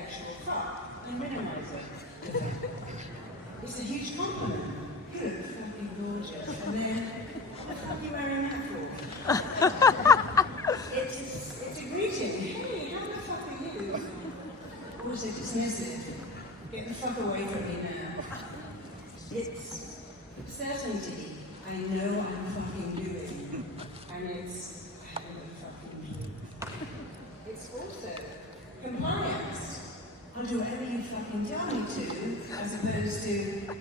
actual fuck and minimize it. It's a huge compliment. You look fucking gorgeous. And then, what the fuck are you wearing that for? It's a greeting. Hey, how the fuck are you? Also dismissive. Get the fuck away from me now. It's certainty. I know what I'm fucking doing. And it's, I know what I'm fucking doing. It's also compliance. I'll do whatever you fucking tell me to, as opposed to,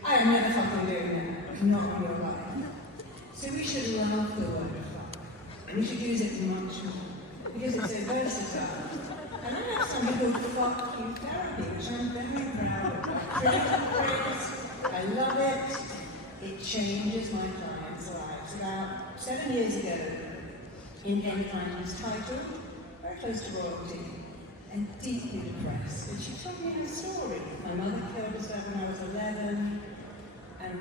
I am never fucking doing that. Not on your life. So we should love the word fuck. And we should use it much more. Because it's so versatile. And I have something called fuck you therapy, which I'm very proud of. I love it. It changes my clients' lives. About 7 years ago, in Penny Client's title, very close to royalty, and deeply depressed. And she told me her story. My mother killed herself when I was 11, and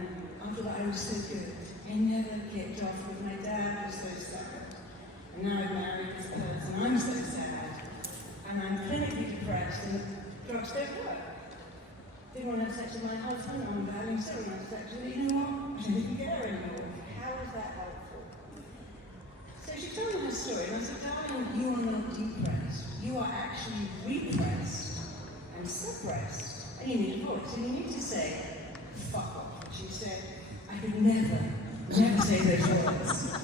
after that I was so good. I never kicked off with my dad, was so sad. And now I've married this person, I'm so sad. And I'm clinically depressed, and the drugs don't work. Didn't want to have sex with my husband, I'm having so much sex with you know what? I didn't care anymore. How is that helpful? So she told me her story, and I said, darling, you are not depressed. You are actually repressed and suppressed. And you need a voice, and you need to say, fuck off. And she said, I could never say those words.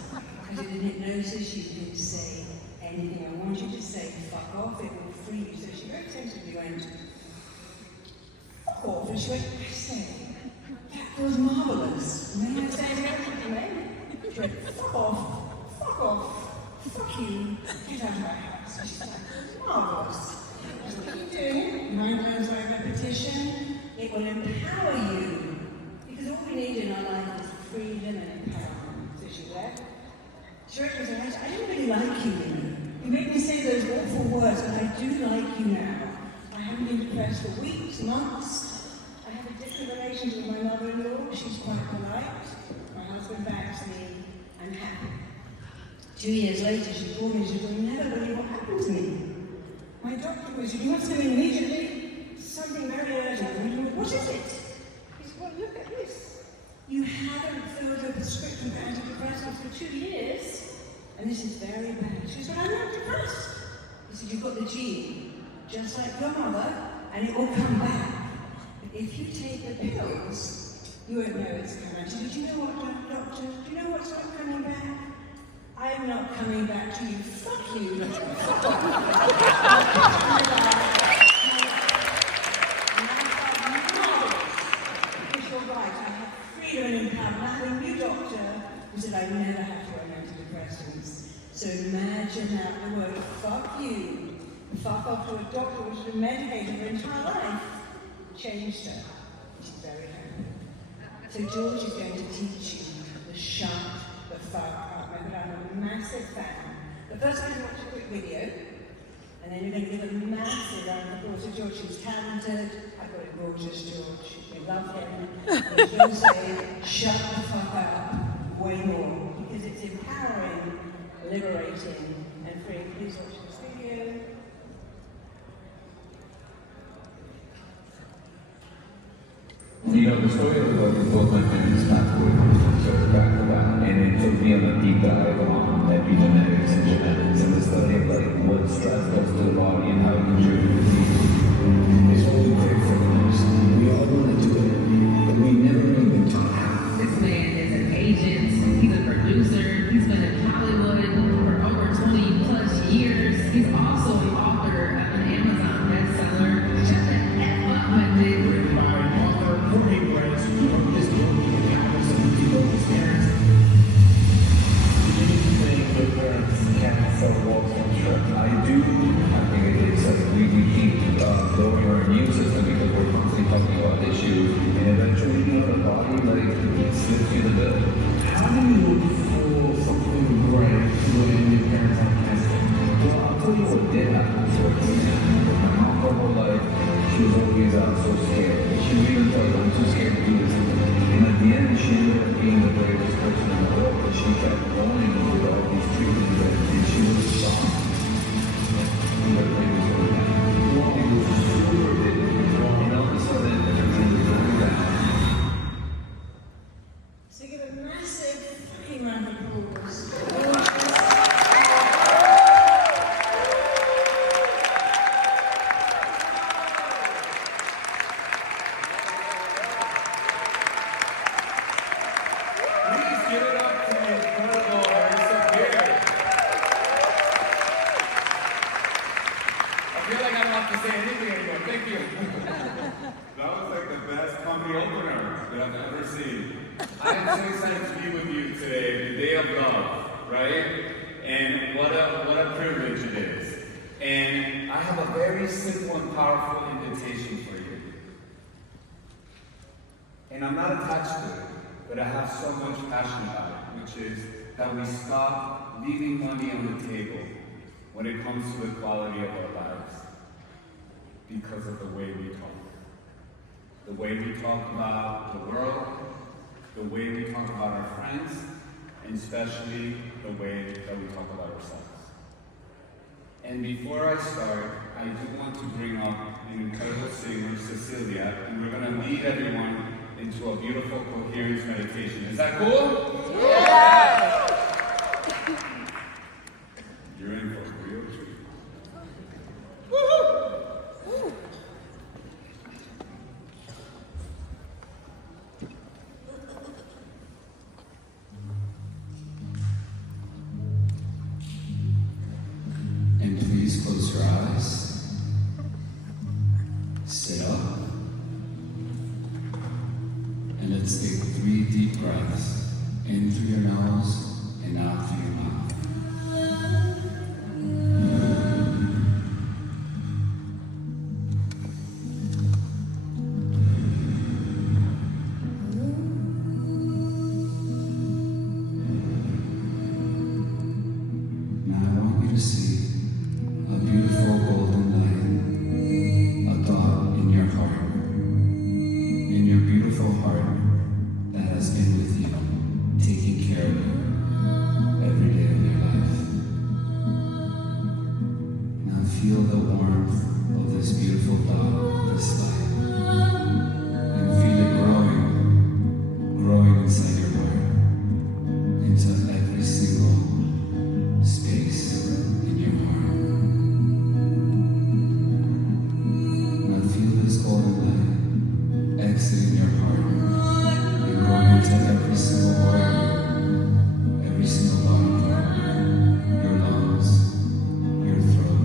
I did an hypnosis, you didn't say anything I want you to say, fuck off, it will free you. So she very tentatively went, fuck off, and she went, I say, that was marvellous. May I say it? She went, fuck off, fuck you, get out of my house. And she's like, marvellous. I said, what are you doing? 9 times by repetition, it will empower you. Because all we need in our life is freedom and empowerment. So she left. She wrote to me, I didn't really like you. You made me say those awful words, but I do like you now. I haven't been depressed for weeks, months. I have a different relationship with my mother-in-law. She's quite polite. My husband backs me. I'm happy. 2 years later, she called me and she said, you'll never believe what happened to me. My doctor was, you must come in immediately. Something very urgent. And I went, what is it? He said, well, look at this. You haven't filled your prescription for antidepressants for 2 years. And this is very bad. She said, I'm not depressed. He said, you've got the gene, just like your mother, and it will come back. But if you take the pills, you won't know it's coming. She said, do you know what, doctor? Do you know what's not coming back? I'm not coming back to you. Fuck you. Because you're right, I have freedom and empowerment. I have a new doctor who said I never have to run antidepressants. So imagine out the word fuck you. Fuck off to a doctor who's been medicated her entire life. Changed her. She's very happy. So George is going to teach you the shut the fuck up method. I'm a massive fan. But first I'm going to watch a quick video, and then you're going to give a massive round of applause to George. He's talented. I've got a gorgeous George. We love him. And he's going to say, shut the fuck up way more, because it's empowering, liberating, and freeing. Please watch this video. You know, the story of both my parents passed away goes back to that, and it took me on a deep dive on epigenetics and genetics and the study of like what stress does to the body and how it contributes to disease. It's what we crave for the most. We all want to do it, but we never really been taught how. This man is an agent, he's a producer, he's been in Hollywood for over 20 plus years. He's also the author of an Amazon bestseller, Shut the F Up Method. Written by author Jorge Perez, who wrote this book on behalf of some of his parents. Do you think the parents can self-walk from stress? I do. I think it is. We keep lowering our immune system because we're constantly talking about issues, and eventually, you know, the body like slips you the bill. How do you feel something great when your parents have cancer? Well, I'll tell you what did happen towards the end. My mom for her life, she was always so scared. She would even tell you, I'm too scared to do this. And at the end, she ended up being the bravest person in the world, but she kept going with all these treatments, and she was strong. We were bravest one. Well, it was super have to say anything anymore. Thank you. That was like the best company opener that I've ever seen. I am so excited to be with you today, the day of love, right? And what a privilege it is. And I have a very simple and powerful invitation for you. And I'm not attached to it, but I have so much passion about it, which is that we stop leaving money on the table when it comes to the quality of our lives because of the way we talk. The way we talk about the world, the way we talk about our friends, and especially the way that we talk about ourselves. And before I start, I do want to bring up an incredible singer, Cecilia, and we're going to lead everyone into a beautiful coherence meditation. Is that cool? Yeah! You're in for a real treat. Woo-hoo! And please close your eyes. Sit up. And let's take 3 deep breaths. In through your nose and out through your mouth. Now I want you to see a beautiful golden light, a dot in your heart, in your beautiful heart that has been with you, taking care of you every day of your life. Now feel the warmth of this beautiful dot, this light, and feel it growing inside your heart, into every single space in your heart. Now feel this golden light exiting your heart and going into every single organ, every single body part, your lungs, your throat,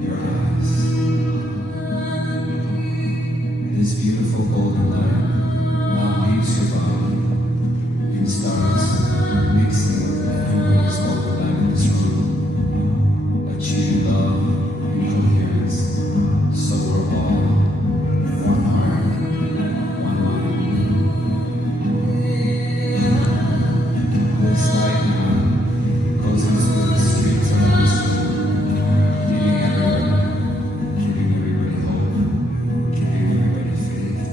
your eyes. This beautiful golden light now leaves your body and starts mixing with everyone's golden light in this room, achieving love and coherence, so we're all one heart, one mind. This light now goes into the streets of Amsterdam, leading everybody, keeping everybody whole, keeping everybody faith,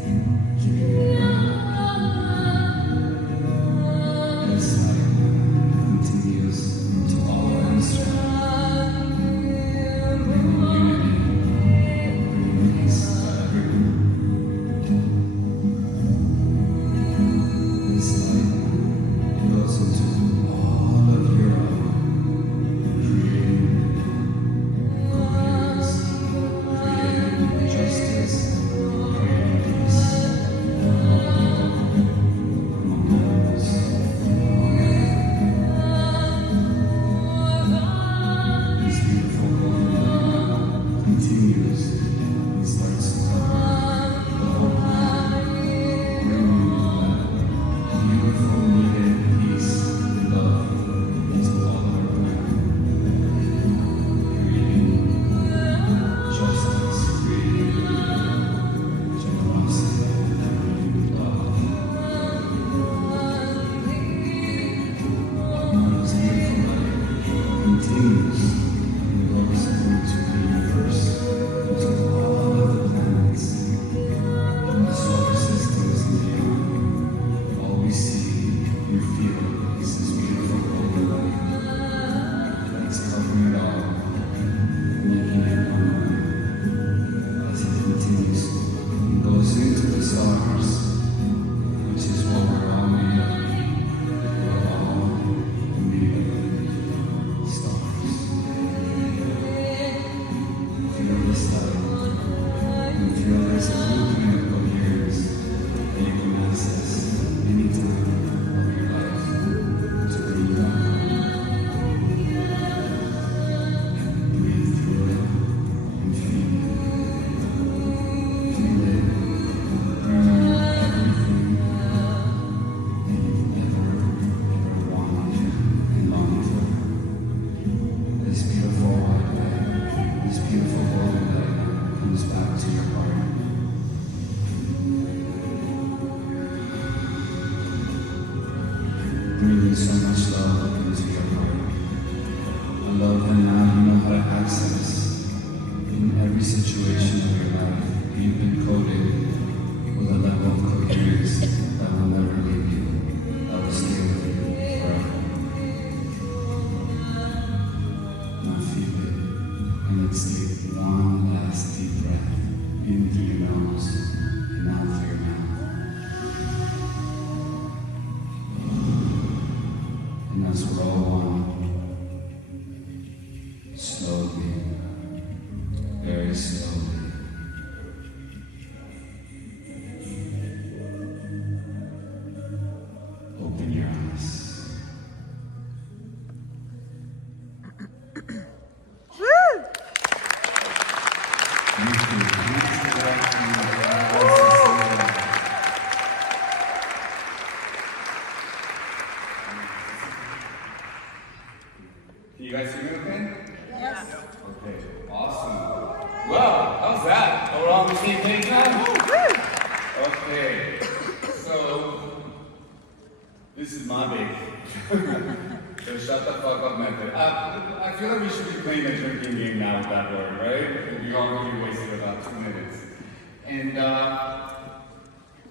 your heart. Bringing so much love into your heart. A love that now you know how to access in every situation of your life. You've been coated with a level of coherence that will never leave you, that will stay with you forever. Now feel it, and let's take one last deep breath in through your nose and out through your mouth. And as we're all one, slowly, very slowly, open your eyes. Can you guys hear me okay? Yes. Okay, awesome. Well, how's that? Are we all on the same page now? Okay, so this is my baby. So shut the fuck up method. I feel like we should be playing a drinking game now with that word, right? We all really wasted about 2 minutes. And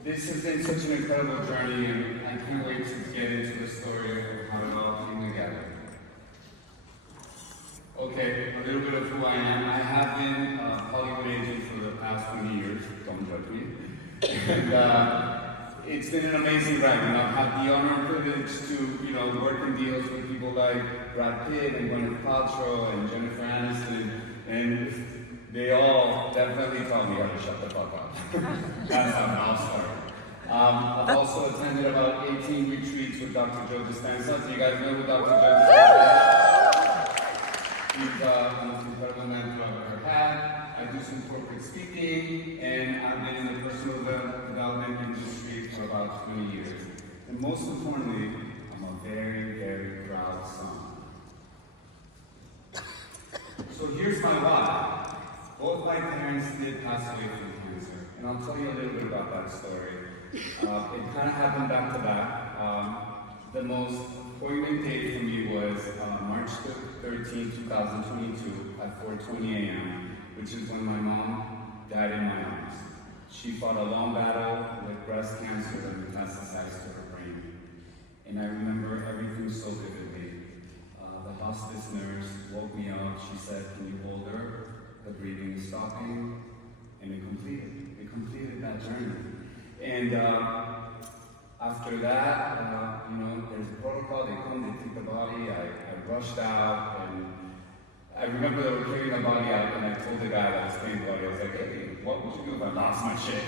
this has been such an incredible journey, and I can't wait to get into the story of how it all came together. Okay, a little bit of who I am. I have been a Hollywood agent for the past 20 years. Don't judge me. And it's been an amazing ride. And I've had the honor and privilege to, work in deals with people like Brad Pitt and Gwyneth Paltrow and Jennifer Aniston. And they all definitely taught me how to shut the fuck up. That's how it all started. I've also attended about 18 retreats with Dr. Joe Dispenza. Do you guys know who Dr. Joe Dispenza is? He's the most incredible mentor I've ever had. I do some corporate speaking, and I've been in the personal development industry for about 20 years. And most importantly, I'm a very, very proud son. So here's my why. Both my parents did pass away from cancer, and I'll tell you a little bit about that story. It kind of happened back to back. The most poignant date for me was March 13, 2022 at 4:20 a.m., which is when my mom died in my arms. She fought a long battle with breast cancer that metastasized to her brain. And I remember everything so vividly. The hospice nurse woke me up. She said, "Can you hold her? The breathing is stopping." And it completed that journey. And after that, there's a protocol. They come, they take the body. I rushed out, and I remember they were carrying the body out, and I told the guy that was carrying the body, I was like, "Hey, what would you do if I lost my shit?"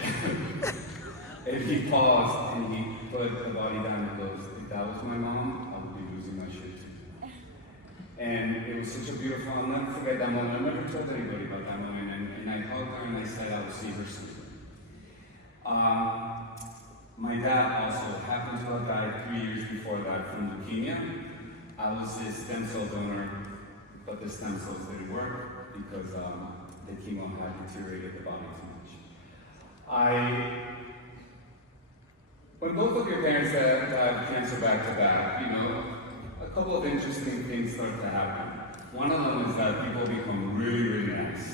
And he paused, and he put the body down and goes, "If that was my mom, I would be losing my shit too." And it was such a beautiful, I'll never forget that moment. I never told anybody about that moment, and I hugged her, and I said I would see her soon. My dad also happened to have died 3 years before that from leukemia. I was his stem cell donor, but the stem cells didn't work because the chemo had deteriorated the body too much. When both of your parents have cancer back to back, a couple of interesting things start to happen. One of them is that people become really, really nice.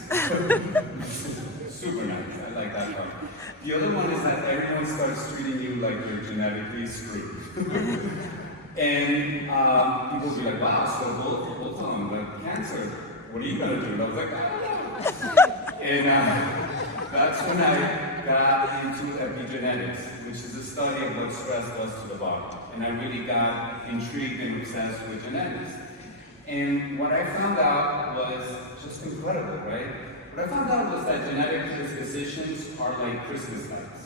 Super nice, I like that part. The other one is that everyone starts treating you like you're genetically screwed. And people will be like, "Wow, so both of them, like cancer, what are you gonna do?" And I was like, "I don't know." And that's when I got into epigenetics, which is a study of what stress does to the body. And I really got intrigued and obsessed with genetics. And what I found out was just incredible, right? What I found out was that genetic predispositions are like Christmas lights.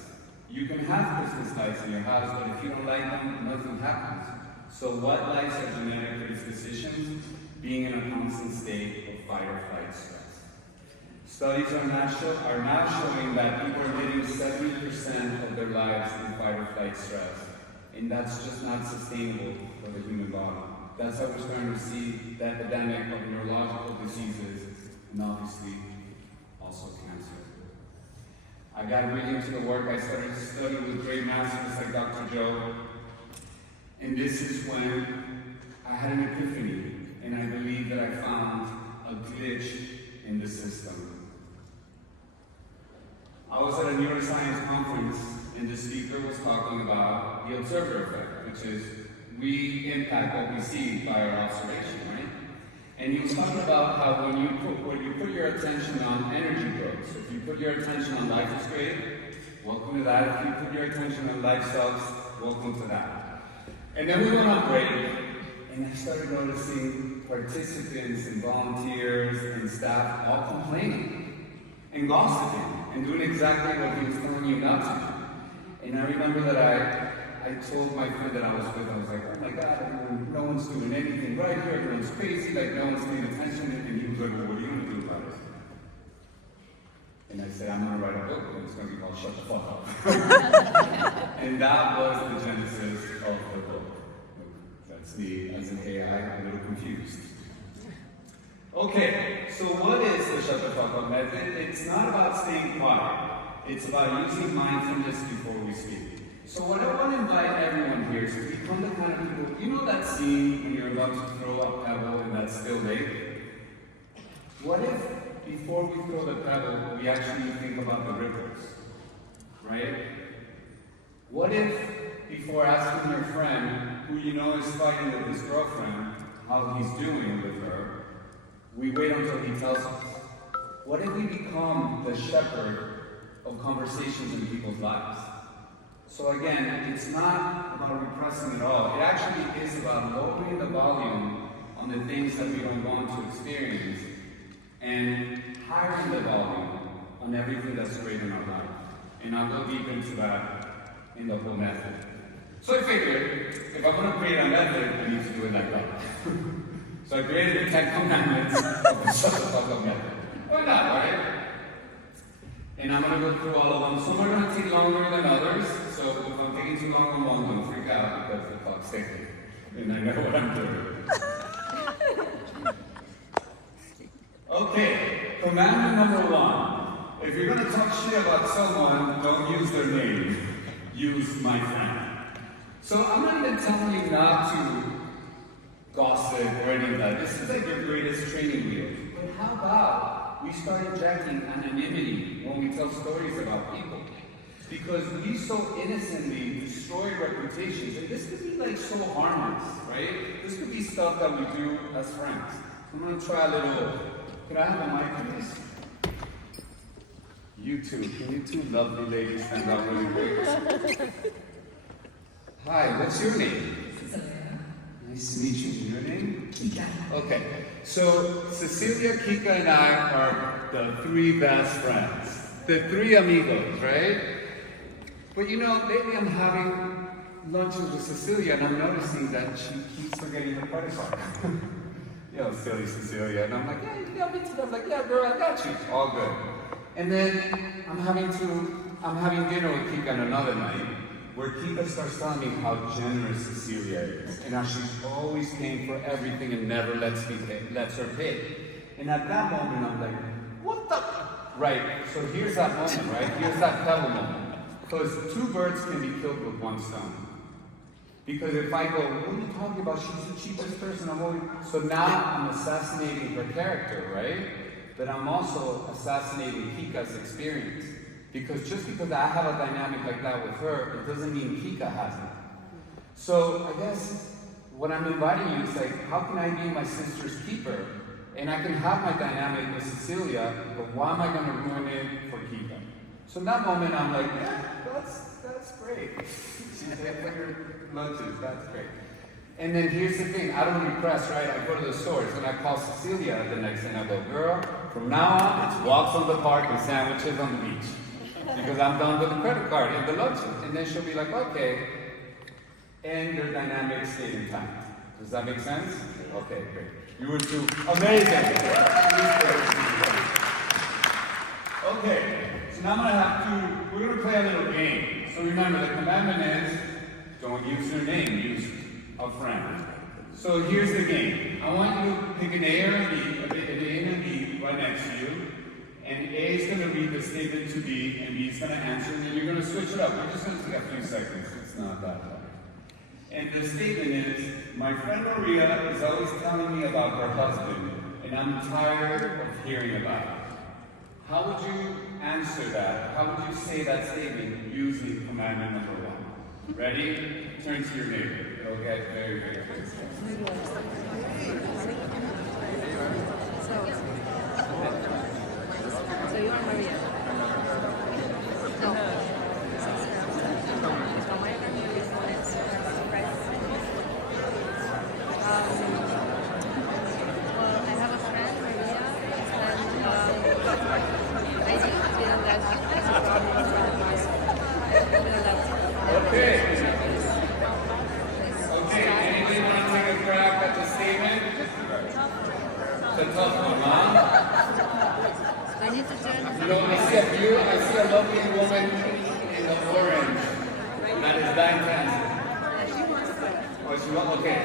You can have Christmas lights in your house, but if you don't light them, nothing happens. So what lights are genetic predispositions? Being in a constant state of fight or flight stress. Studies are now showing that people are living 70% of their lives in fight or flight stress. And that's just not sustainable for the human body. That's how we're starting to see the epidemic of neurological diseases, and obviously also cancer. I got really into the work. I started studying with great masters like Dr. Joe. And this is when I had an epiphany, and I believe that I found a glitch in the system. I was at a neuroscience conference, and the speaker was talking about the observer effect, which is we impact what we see by our observation, right? And he was talking about how when you put your attention on energy growth, so if you put your attention on life is great, welcome to that. If you put your attention on life sucks, welcome to that. And then we went on break, and I started noticing participants and volunteers and staff all complaining and gossiping and doing exactly what he was telling you not to do. And I remember that I told my friend that I was with, I was like, oh my God, no one's doing anything right here, everyone's crazy, like no one's paying attention. And he was like, well, what are you going to do about it? And I said, I'm going to write a book, and it's going to be called Shut the Fuck Up. And that was the genesis of the book. That's me as an AI, a little confused. Okay, so what is the Shut the Fuck Up method? It's not about staying quiet. It's about using mindfulness before we speak. So what I want to invite everyone here is to become the kind of people, you know that scene when you're about to throw a pebble in that still lake? What if before we throw the pebble, we actually think about the ripples, right? What if before asking your friend, who you know is fighting with his girlfriend, how he's doing with her, we wait until he tells us? What if we become the shepherd of conversations in people's lives? So again, it's not about repressing at all. It actually is about lowering the volume on the things that we don't want to experience and highering the volume on everything that's great in our life. And I'll go deep into that in the whole method. So I figured, if I'm going to create a method, I need to do it like that. So I created the 10 commandments of the Shut the Fuck Up method. Why not, right? And I'm going to go through all of them. Some are going to take longer than others. So if I'm taking too long on one, don't freak out because the clock's ticking. And I know what I'm doing. Okay, commandment number 1. If you're going to talk shit about someone, don't use their name. Use my friend. So I'm not even telling you not to gossip or any of that. This is like your greatest training wheel. But how about we start injecting anonymity when we tell stories about people? Because we so innocently destroy reputations. And this could be like so harmless, right? This could be stuff that we do as friends. I'm going to try a little. Can I have a mic, please? You two. Can you two lovely ladies stand up really quick? Hi, what's your name? Cecilia. Nice to meet you. Your name? Kika. Okay. So, Cecilia, Kika, and I are the 3 best friends. The 3 amigos, right? But you know, lately I'm having lunches with Cecilia and I'm noticing that she keeps forgetting her credit card. You know, silly Cecilia. And I'm like, yeah, you got me to that. I'm like, yeah, girl, I got you. All good. And then I'm having dinner with Kika on another night where Kika starts telling me how generous Cecilia is and how she's always paying for everything and never lets her pay. And at that moment, I'm like, what the? Right, so here's that moment, right? Here's that pebble moment. Because 2 birds can be killed with 1 stone. Because if I go, what are you talking about? She's the cheapest person I'm always... So now I'm assassinating her character, right? But I'm also assassinating Kika's experience. Because just because I have a dynamic like that with her, it doesn't mean Kika has it. So I guess what I'm inviting you is like, how can I be my sister's keeper? And I can have my dynamic with Cecilia, but why am I going to ruin it for Kika? So in that moment, I'm like, yeah, that's great. She's there for your lunches, that's great. And then here's the thing, I don't repress, right? I go to the stores and I call Cecilia the next day and I go, girl, from now on, it's walks on the park and sandwiches on the beach. Because I'm done with the credit card and the lunches. And then she'll be like, okay. And their dynamics stay intact. Does that make sense? Okay, great. You were 2 amazing. Okay, so now I'm gonna have 2, we're gonna play a little game. So remember, the commandment is, don't use your name, use a friend. So here's the game. I want you to pick an A or a B, an A and a B right next to you. And A is going to read the statement to B, and B is going to answer, and then you're going to switch it up. We're just going to take a few seconds. It's not that hard. And the statement is, my friend Maria is always telling me about her husband, and I'm tired of hearing about it. How would you answer that? How would you say that statement using commandment number 1? Ready? Turn to your neighbor. It'll get very, very good. So you are Maria? No. My friend is well, I have a friend, Maria, and I do feel that she has a problem with Maria. I feel that Okay. Okay, anybody want to take a crack at the statement? It's a tough one, huh? I need to turn. You know, I see a lovely woman in the orange that is dying to answer. Oh, she wants, okay.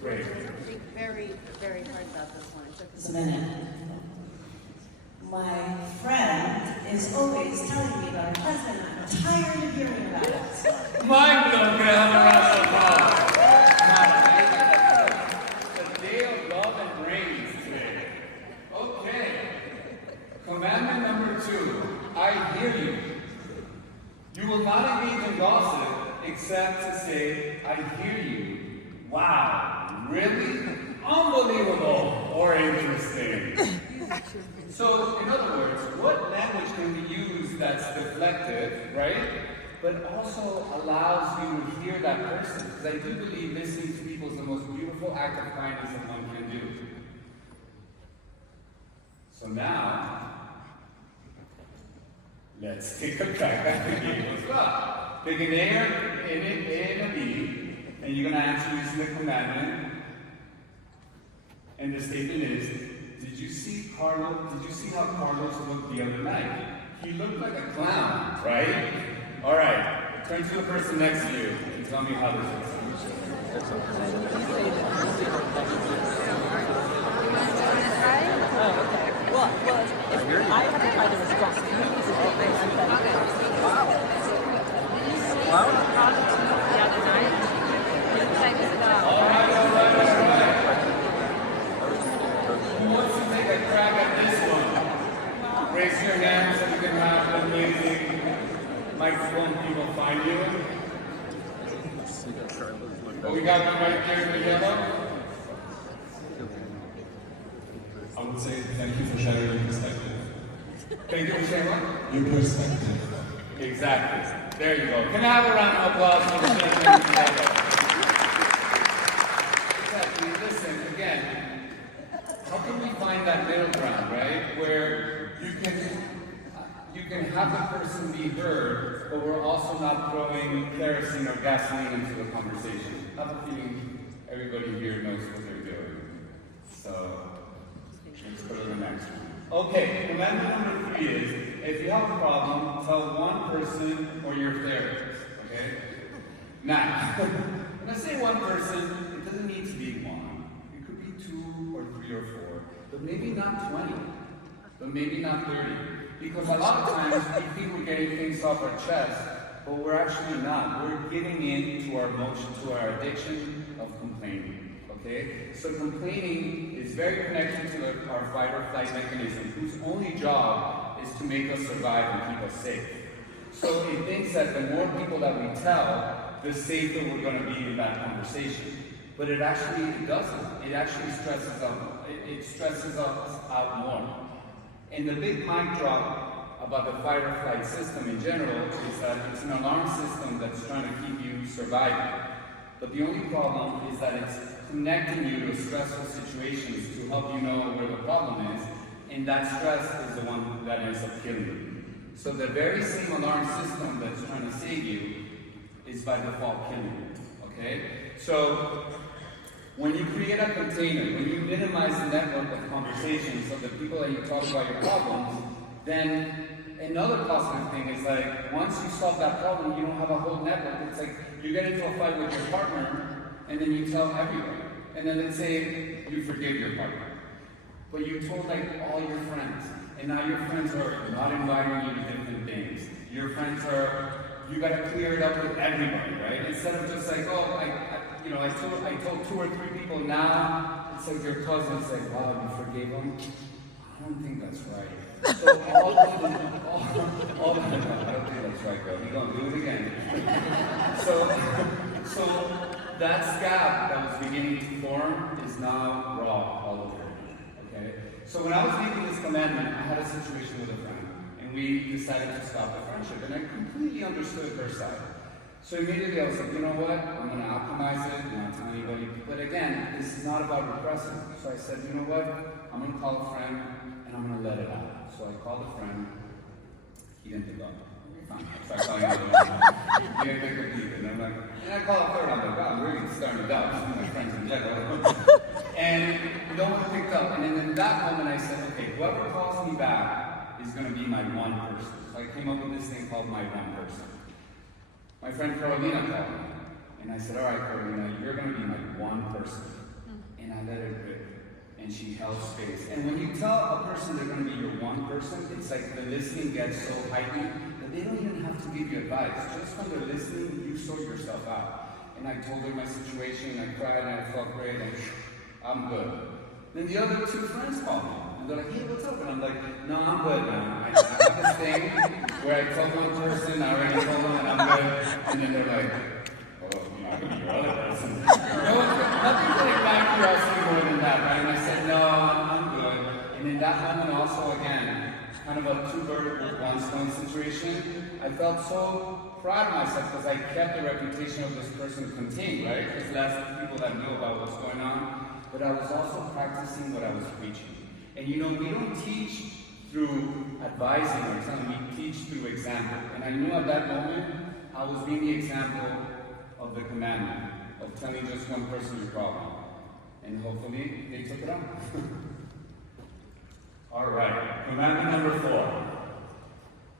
Great. Very, very hard about this one. It took Just a minute. My friend is always telling me about her husband. I'm tired of hearing about it. Mind blown, can I have a round of applause? The day of love and brains today. Okay. Commandment number 2. I hear you. You will not engage in gossip except to say, I hear you. Wow. Really? Unbelievable. Or interesting. So, in other words, what language can we use that's deflective, right? But also allows you to hear that person. Because I do believe listening to people is the most beautiful act of kindness that one can do. So now, let's take a crack at the game as well. Pick an A and a B, and you're going to answer using the commandment. And the statement is, did you see how Carlos looked the other night? He looked like a clown, right? All right, turn to the person next to you and tell me how this is. Well, if I have to try the response. You need to take my handbag. Wow. The other night, he looked like a dog. All right. Who wants to take a crack at this one? Raise your hand so we can have the music microphone people find you. Oh, we got one right there in the yellow. I would say thank you for sharing your perspective. Thank you for sharing what? Your perspective. Exactly. There you go. Can I have a round of applause for the sharing together? Exactly. Listen, again, how can we find that middle ground, right? Where you can have the person be heard, but we're also not throwing kerosene or gasoline into the conversation. I have a feeling everybody here knows what they're doing. So, let's go to the next one. Okay, commandment number 3 is, if you have a problem, tell one person or your therapist, okay? Now, when I say one person, it doesn't need to be one. It could be 2 or 3 or 4, but maybe not 20, but maybe not 30. Because a lot of times we think we're getting things off our chest, but we're actually not. We're giving in to our emotion, to our addiction of complaining. Okay? So complaining is very connected to our fight or flight mechanism, whose only job is to make us survive and keep us safe. So it thinks that the more people that we tell, the safer we're going to be in that conversation. But it doesn't. It actually stresses us out more. And the big mic drop about the fight or flight system in general is that it's an alarm system that's trying to keep you surviving. But the only problem is that it's connecting you to stressful situations to help you know where the problem is, and that stress is the one that ends up killing you. So the very same alarm system that's trying to save you is by default killing you, okay? So when you create a container, when you minimize the network of conversations of the people that you talk about your problems, then another positive thing is like, once you solve that problem, you don't have a whole network. It's like you get into a fight with your partner, and then you tell everybody. And then let's say you forgive your partner, but you told like all your friends, and now your friends are not inviting you to different things. Your friends are, you gotta clear it up with everybody, right? Instead of just like, oh, I told 2 or 3 people, now it's like your cousin's like, wow, you forgave them? I don't think that's right. So all I don't think that's right, girl. You're gonna do it again. So that scab that was beginning to form is now raw all over. Okay? So when I was making this commandment, I had a situation with a friend, and we decided to stop the friendship, and I completely understood her side. So immediately I was like, you know what? I'm going to optimize it, I'm not telling anybody. But again, this is not about repressing. So I said, you know what? I'm going to call a friend, and I'm going to let it out. So I called a friend. He didn't pick up. Fine. So I called another one. He didn't pick up either. And I called a third. I'm like, wow, I'm really starting to doubt my friends in general. And no one picked up. And then in that moment, I said, okay, whoever calls me back is going to be my one person. So I came up with this thing called my one person. My friend Carolina called me, and I said, all right, Carolina, you're going to be my one person. And I let her rip, and she held space. And when you tell a person they're going to be your one person, it's like the listening gets so heightened that they don't even have to give you advice. Just when they're listening, you sort yourself out. And I told her my situation, I cried, and I felt great, and I'm good. Then the other 2 friends called me. And they're like, hey, what's up? And I'm like, no, I'm good now. I have this thing where I told one person, I already told them that I'm good. And then they're like, oh, you're not going to be your other person. Nothing's like back curiosity more than that, right? And I said, no, I'm good. And in that moment also, again, kind of a 2-bird with 1 stone situation, I felt so proud of myself because I kept the reputation of this person contained, right? Because that's the people that know about what's going on. But I was also practicing what I was preaching. And you know, we don't teach through advising or telling, we teach through example. And I knew at that moment, I was being the example of the commandment, of telling just one person your problem. And hopefully, they took it up. All right, commandment number 4.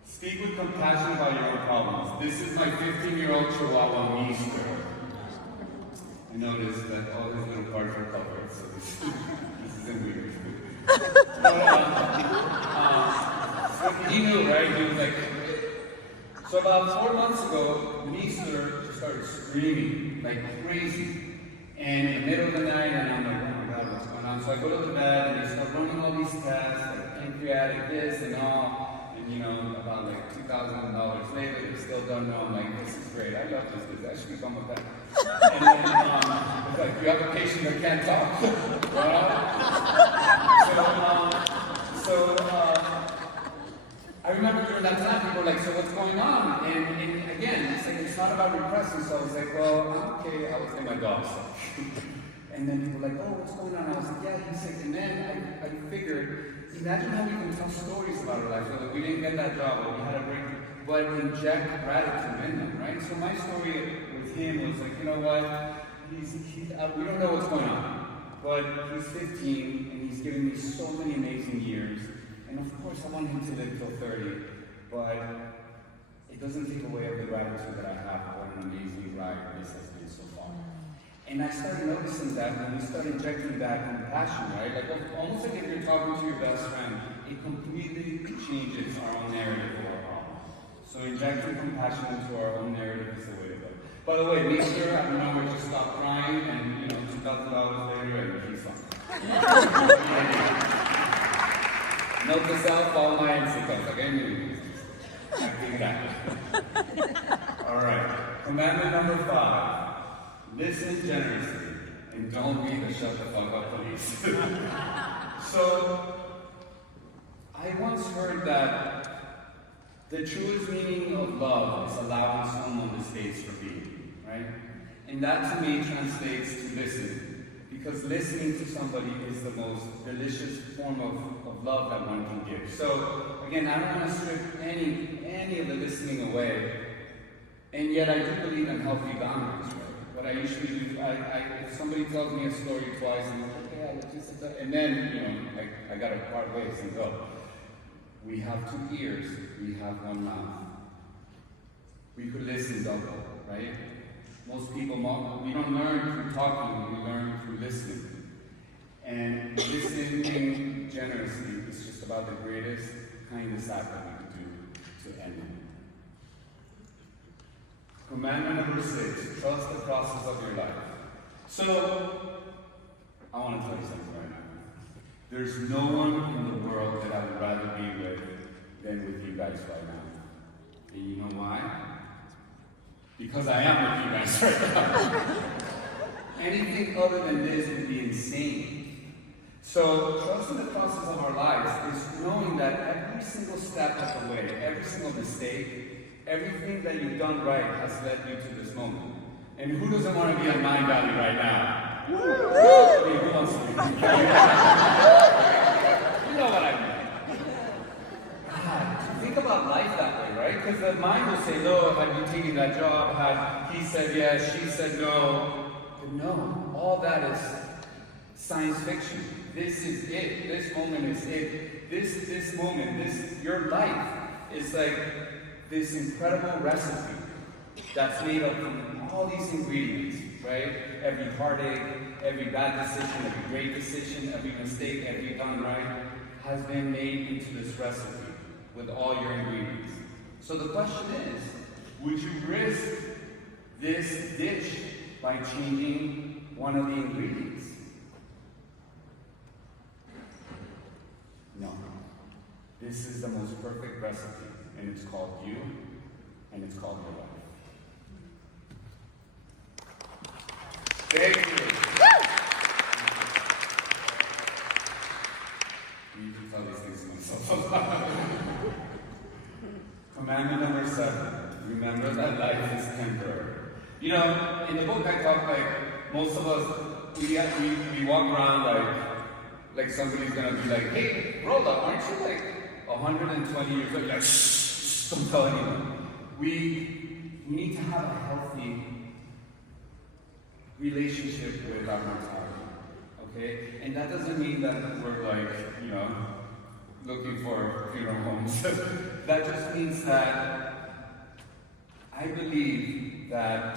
Speak with compassion about your own problems. This is my 15-year-old Chihuahua, Mister. I noticed that all his little parts are covered, so this isn't weird. So he knew, right? He was like, so about 4 months ago, Mister started screaming like crazy. And in the middle of the night, and I'm like, oh my God, what's going on? So I go to the bed, and they start running all these tests, like pancreatic this and all. And you know, about like $2,000 later, they still don't know. I'm like, this is great. I love this business. I should become a vet. And then it's like, you have a patient that can't talk. So I remember during that time, people were like, so what's going on? And again, it's like, it's not about repressing. So I was like, well, I'm okay. I was in my dog's sick. And then people were like, oh, what's going on? I was like, yeah, he's sick. And then I figured, imagine how we can tell stories about our life. So we didn't get that job, but we had a breakthrough. But inject gratitude in them, right? So my story with him was like, you know what? We don't know what's going on. But he's 15, and he's given me so many amazing years. And of course, I want him to live till 30. But it doesn't take away of the gratitude that I have. What an amazing ride this has been so far. And I started noticing that when we start injecting that compassion, right? Like almost like if you're talking to your best friend, it completely changes our own narrative of our problem. So injecting compassion into our own narrative is the way to go. By the way, make sure I remember to stop crying, and you know, $2,000 later, and he's fine. Note this out, follow my Instagram, like I knew I figured out. All right, commandment number 5. Listen generously, and don't be the shut the fuck up police. So, I once heard that the truest meaning of love is allowing someone the space for being, right? And that to me translates to listen, because listening to somebody is the most delicious form of love that one can give. So, again, I don't want to strip any of the listening away, and yet I do believe in healthy boundaries, right? What I usually do, if somebody tells me a story twice, and I'm like, okay, I'll let you sit there. And then, you know, I gotta part ways and go. We have 2 ears, we have 1 mouth. We could listen double, right? Most people, we don't learn through talking, we learn through listening. And listening generously is just about the greatest kindest act that we can do to anyone. Commandment number 6, trust the process of your life. So, I want to tell you something right now. There's no one in the world that I would rather be with than with you guys right now. And you know why? Because I am with you guys right now. Anything other than this would be insane. So, trusting the process of our lives is knowing that every single step of the way, every single mistake, everything that you've done right has led you to this moment. And who doesn't want to be on Mindvalley right now? I mean, who wants to be? You know what I mean. God, think about life that way, right? Because the mind will say, no, had you taken that job, had he said yes, she said no. But no, all that is science fiction. This is it. This moment is it. This moment, your life is like this incredible recipe that's made up from all these ingredients, right? Every heartache, every bad decision, every great decision, every mistake, every done right has been made into this recipe with all your ingredients. So the question is, would you risk this dish by changing one of the ingredients? No. This is the most perfect recipe, and it's called you, and it's called your life. Thank you. I need to tell these things to myself. Commandment number 7. Remember that life is temporary. You know, in the book I talk like most of us, we walk around like somebody's gonna be like, hey, Rolla, aren't you like 120 years old? Like, shh, don't tell anyone. We need to have a healthy relationship with our mortality, okay? And that doesn't mean that we're like, you know, looking for funeral homes. That just means that I believe that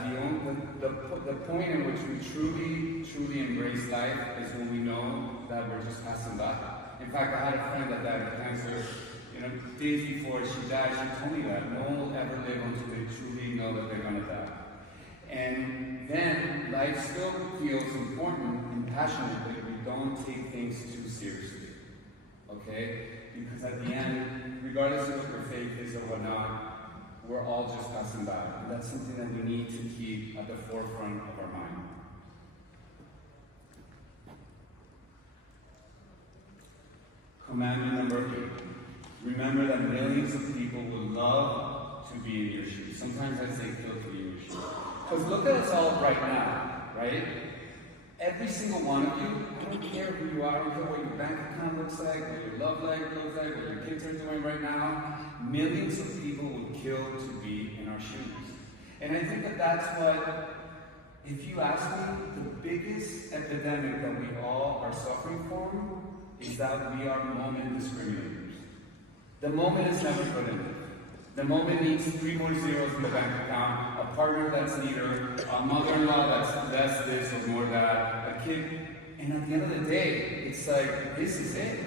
the point in which we truly embrace life is when we know that we're just passing by. In fact, I had a friend that died of cancer, you know, days before she died, she told me that no one will ever live until they truly know that they're gonna die. And then life still feels important and passionate, but we don't take things too seriously, okay? Because at the end, regardless of what your faith is or whatnot, we're all just passing by. And that's something that we need to keep at the forefront of our mind. Commandment number 8. Remember that millions of people would love to be in your shoes. Sometimes I say feel to be in your shoes. Because look at us all right now, right? Every single one of you, I don't care who you are, I don't care what your bank account looks like, what your love life looks like, what your kids are doing right now. Millions of people would kill to be in our shoes. And I think that that's what, if you ask me, the biggest epidemic that we all are suffering from is that we are moment discriminators. The moment is never good enough. The moment needs 3 more zeros in the bank account, a partner that's neither, a mother-in-law that's less this or more that, a kid. And at the end of the day, it's like, this is it.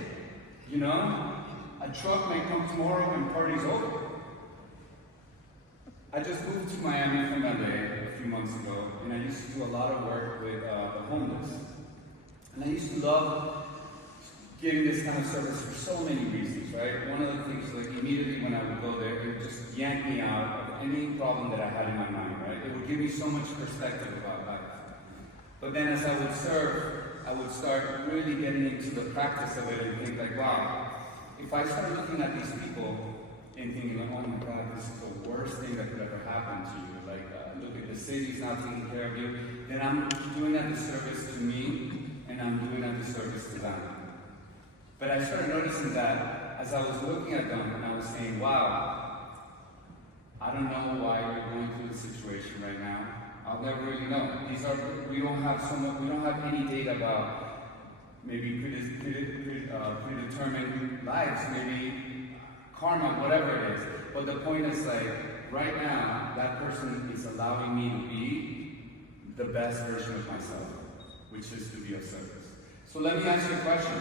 You know? A truck may come tomorrow and party's over. I just moved to Miami from LA a few months ago, and I used to do a lot of work with the homeless. And I used to love getting this kind of service for so many reasons, right? One of the things, like immediately when I would go there, it would just yank me out of any problem that I had in my mind, right? It would give me so much perspective about life. But then as I would serve, I would start really getting into the practice of it and think like, wow, if I start looking at these people and thinking like, oh my God, this is the worst thing that could ever happen to you, like look at the city's not taking care of you, then I'm doing a disservice to me and I'm doing a disservice to them. But I started noticing that as I was looking at them and I was saying, wow, I don't know why you're going through this situation right now. I'll never really know. We don't have any data about maybe predetermined lives, maybe karma, whatever it is. But the point is like, right now, that person is allowing me to be the best version of myself, which is to be of service. So let me ask you a question.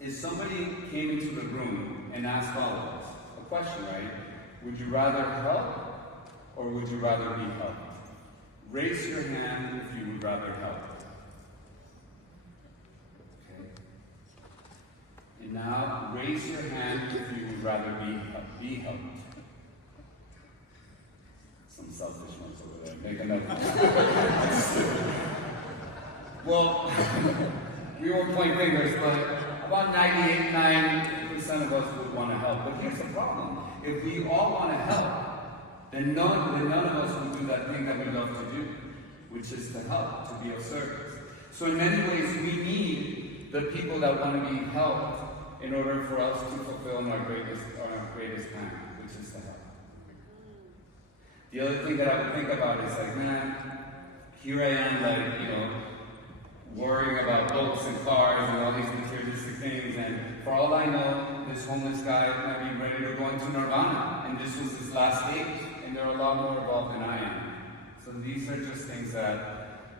If somebody came into the room and asked all of us a question, right? Would you rather help or would you rather be helped? Raise your hand if you would rather help. Okay. And now raise your hand if you would rather be helped. Some selfish ones over there. Make another. Well, we won't point fingers, but about 98.9% of us would want to help. But here's the problem. If we all want to help, then none of us will do that thing that we love to do, which is to help, to be of service. So in many ways, we need the people that want to be helped in order for us to fulfill our greatest plan, which is to help. The other thing that I would think about is like, man, here I am, like, you know, worrying about boats and cars and all these materialistic things, and for all I know, this homeless guy might be ready to go into nirvana, and this was his last stage, and there are a lot more involved than I am. So these are just things that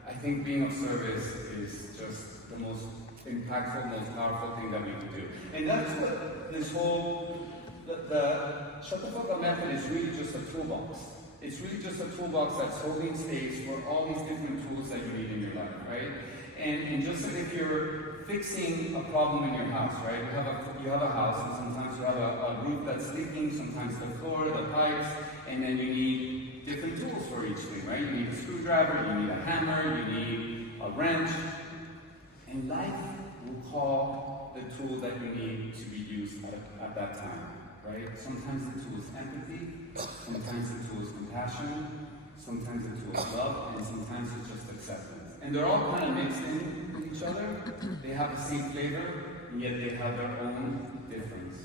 I think being of service is just the most impactful, most powerful thing that we can do. And that's what this whole, the Shut the Fuck Up method is really just a toolbox. It's really just a toolbox that's holding space for all these different tools that you need in your life, right? And just like if you're fixing a problem in your house, right? You have a house, and sometimes you have a roof that's leaking, sometimes the floor, the pipes, and then you need different tools for each thing, right? You need a screwdriver, you need a hammer, you need a wrench, and life will call the tool that you need to be used at that time, right? Sometimes the tool is empathy, sometimes the tool is compassion, sometimes the tool is love, and sometimes it's just acceptance. And they're all kind of mixed in with each other. They have the same flavor, and yet they have their own difference.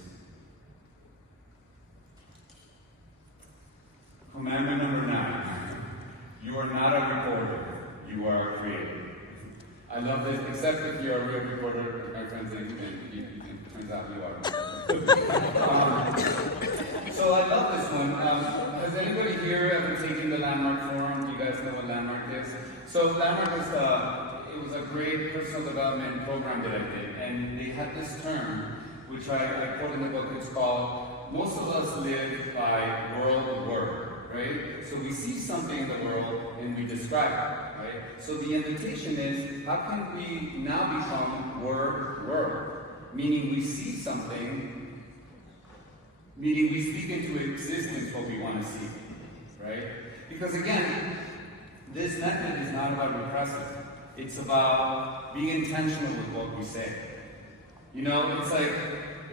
Commandment number 9. You are not a reporter, you are a creator. I love this, except if you're a real reporter, my friends, and it turns out you are. So I love this one. Has anybody here ever taken the Landmark Forum? Do you guys know what Landmark is? So Landmark was a great personal development program that I did, and they had this term, which I quote in the book. It's called, most of us live by world word, right? So we see something in the world and we describe it, right? So the invitation is, how can we now become word? Meaning we see something, meaning we speak into existence what we want to see, right? Because again, this method is not about repressing. It's about being intentional with what we say. You know, it's like,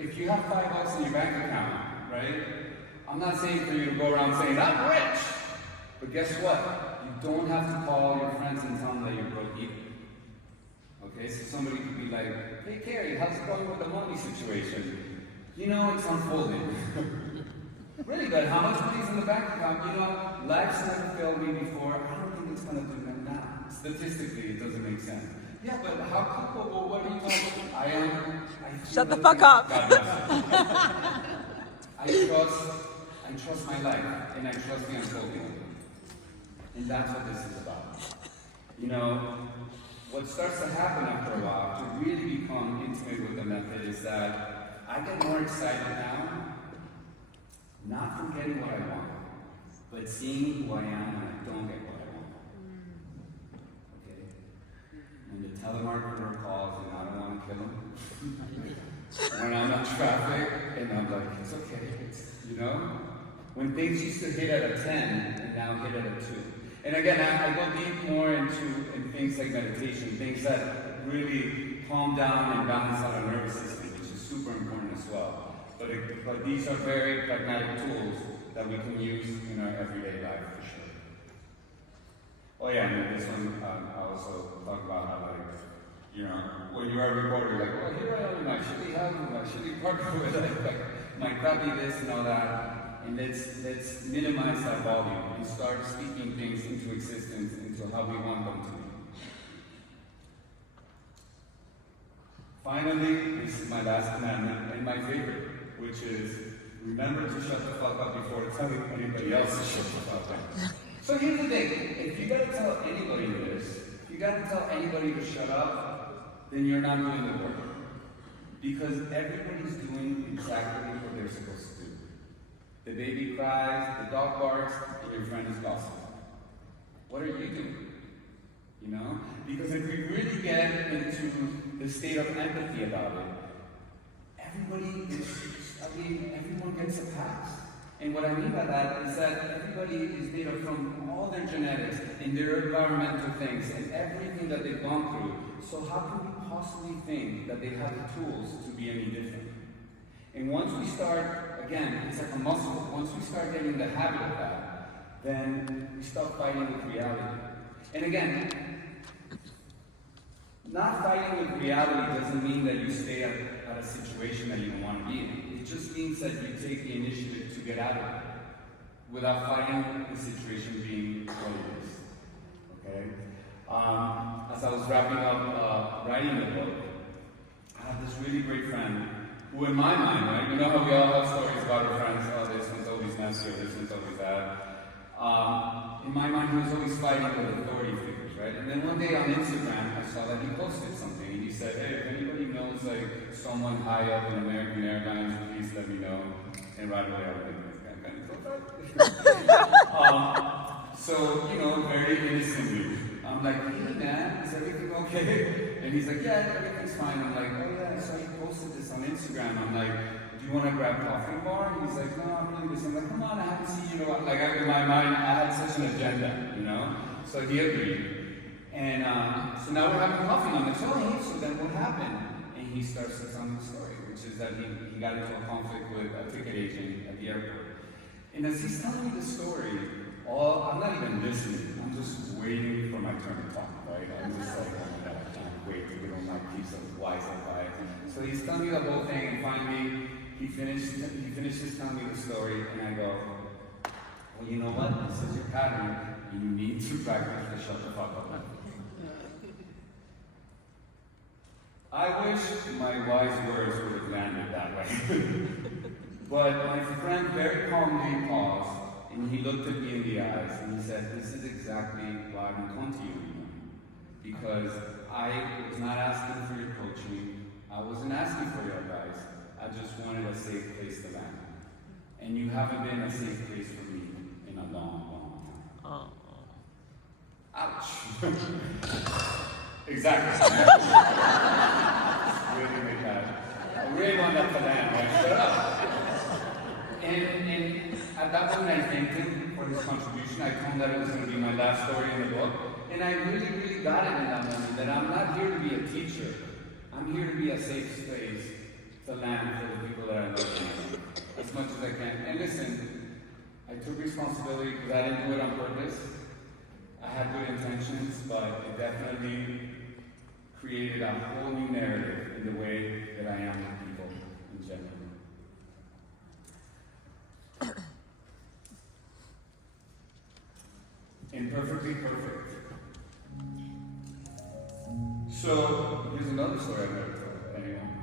if you have $5 in your bank account, right? I'm not saying for you to go around saying, I'm rich! But guess what? You don't have to call your friends and tell them that you're broke either. Okay, so somebody could be like, hey Carrie, how's it going with the money situation? You know, it's unfolding. Really good. How much money's in the bank account? You know, life's never failed me before. I don't think it's going to do that now. Statistically, it doesn't make sense. Yeah, but how could, well, what are you talking about? Shut the fuck up. I trust my life, and I trust the unfolding. And that's what this is about. You know, what starts to happen after a while, to really become intimate with the method, is that I get more excited now, not from getting what I want, but seeing who I am when I don't get what I want. Okay? When the telemarketer calls and I don't want to kill him. When I'm in traffic and I'm like, it's okay, you know? When things used to hit at a 10 and now hit at a 2. And again, I go deep more into things like meditation, things that really calm down and balance out our nervous system, which is super important as well. But these are very pragmatic tools that we can use in our everyday life for sure. Oh yeah, and this one, I also talk about how, like, you know, when you're a reporter, you're like, well, here I am in my shitty house, my shitty partner with like my crappy this and all that. And let's minimize that volume and start speaking things into existence, into how we want them to be. Finally, this is my last commandment and my favorite, which is remember to shut the fuck up before telling anybody else to shut the fuck up. So here's the thing, if you gotta tell anybody this, if you gotta tell anybody to shut up, then you're not doing the work. Because everybody's doing exactly what they're supposed to do. The baby cries, the dog barks, and your friend is gossiping. What are you doing? You know? Because if we really get into the state of empathy about it, everyone gets a pass. And what I mean by that is that everybody is made up from all their genetics and their environmental things and everything that they've gone through. So how can we possibly think that they have the tools to be any different? And once we start, again, it's like a muscle, once we start getting the habit of that, then we start fighting with reality. And again, not fighting with reality doesn't mean that you stay at a situation that you don't want to be in. It just means that you take the initiative to get out of it without fighting the situation being what it is. Okay? As I was wrapping up writing the book, I have this really great friend who, in my mind, right? You know how we all have stories about our friends. Oh, this one's always messy, or this one's always that. In my mind, he was always fighting with authority figures, right? And then one day on Instagram, I saw that he posted something, and he said, "Hey, if anybody knows like someone high up in American Airlines, please let me know." And right away, I was like, "This guy kind of so you know, very innocently, I'm like, "Hey man, is everything okay?" And he's like, "Yeah, everything's fine." I'm like, "Oh yeah, I saw you posted this on Instagram." I'm like, "Do you want to grab coffee in the bar?" And he's like, "No, I'm really busy." I'm like, "Come on, I haven't seen you." Like in my mind, I had such an agenda, you know. So he agreed. And so now we're having coffee, and I'm like, "So hey, so then what happened?" And he starts to tell me the story, which is that he got into a conflict with a ticket agent at the airport. And as he's telling me the story, I'm not even listening. I'm just waiting for my turn to talk, right? I'm just like, oh my God, I can't wait to get on my piece of wise advice. So he's telling me the whole thing, and finally, he finishes telling me the story, and I go, "Well, you know what? This is your pattern, and you need to practice the shut the fuck up." I wish my wise words would have landed that way. But my friend very calmly paused, and he looked at me in the eyes, and he said, "This is exactly why I'm coming to you. Because I was not asking for your coaching. I wasn't asking for your advice. I just wanted a safe place to land. And you haven't been a safe place for me in a long, long time." Ouch. Exactly. Really make that. I really want that to land, right? Shut up. And at that point, I thanked him for his contribution. I told him that it was going to be my last story in the book. And I really, really got it in that moment, that I'm not here to be a teacher. I'm here to be a safe space to land for the people that I love as much as I can. And listen, I took responsibility because I didn't do it on purpose. I had good intentions, but it definitely created a whole new narrative in the way that I am with people in general. Imperfectly perfect. So, here's another story I've never told anyone.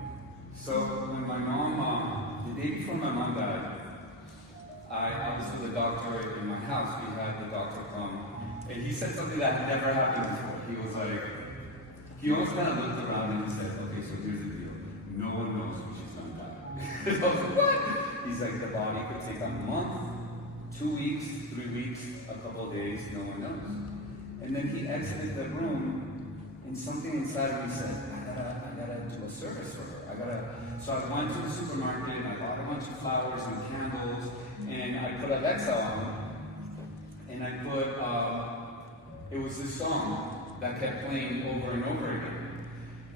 So, when my mom, the day before my mom died, I was with the doctor in my house. We had the doctor come, and he said something that had never happened before. He was like, he almost kind of looked around and he said, "Okay, so here's the deal. No one knows when she's gonna die." I was like, "What?" He's like, "The body could take a month, 2 weeks, 3 weeks, a couple of days, no one knows." And then he exited the room, and something inside of me said, I gotta do a service for her. So I went to the supermarket, and I bought a bunch of flowers and candles, and I put Alexa on, and I put, it was this song that kept playing over and over again.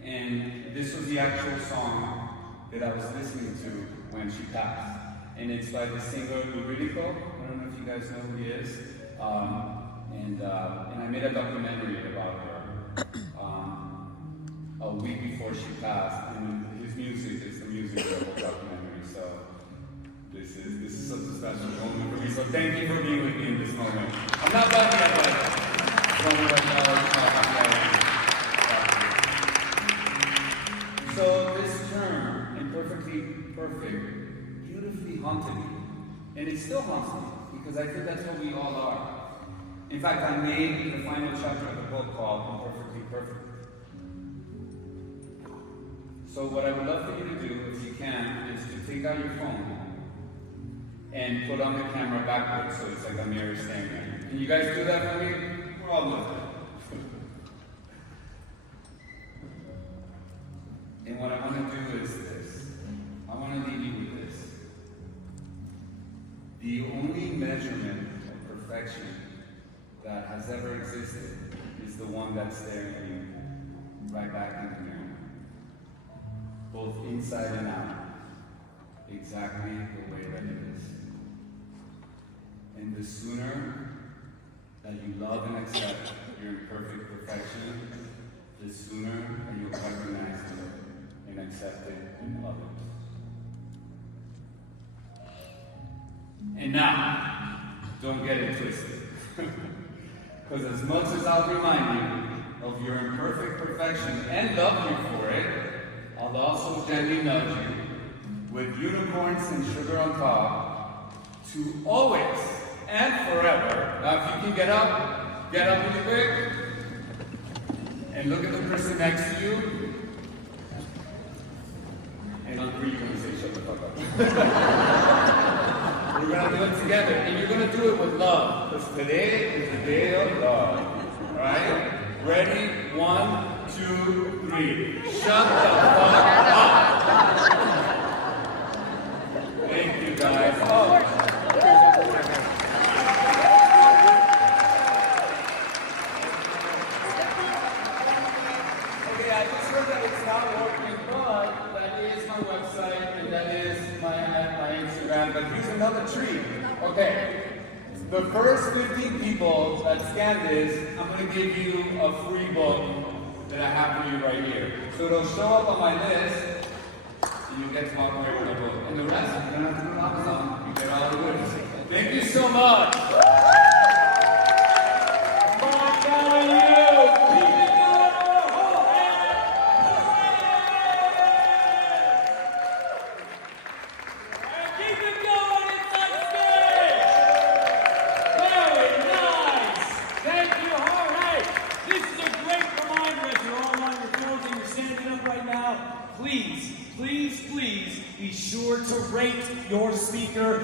And this was the actual song that I was listening to when she passed. And it's by the singer Luridico. I don't know if you guys know who he is. And I made a documentary about her a week before she passed. And his music is the music of the whole documentary. So this is such a special moment for me. So thank you for being with me in this moment. I'm not done yet, but so this term, imperfectly perfect, beautifully haunted me. And it still haunts me, because I think that's what we all are. In fact, I made the final chapter of the book called Imperfectly Perfect. So what I would love for you to do, if you can, is to take out your phone and put on the camera backwards so it's like a mirror standing there. Can you guys do that for me? We're all doing it. And what I want to do is this. I want to leave you with this. The only measurement of perfection that has ever existed is the one that's staring at you right back in the mirror. Both inside and out. Exactly the way that it is. And the sooner that you love and accept your imperfect perfection, the sooner that you'll recognize it and accept it and love it. And now, don't get it twisted. Because as much as I'll remind you of your imperfect perfection and love you for it, I'll also gently nudge you with unicorns and sugar on top to always and forever. Now, if you can get up really quick and look at the person next to you. And on 3, you're going to say, shut the fuck up. We're going to do it together. And you're going to do it with love. Because today is the day of love. Alright? Ready? 1, 2, 3. Shut the fuck up. Thank you, guys. Okay, I just heard that it's not working, but that is my website and that is my Instagram. But here's another treat. Okay. The first 15 people that scan this, I'm going to give you a free book that I have for you right here. So it'll show up on my list, and you'll get to operate with the book. And the rest, you don't have to go to Amazon. You get all the goods. Thank you so much. Please, please, please be sure to rate your speaker.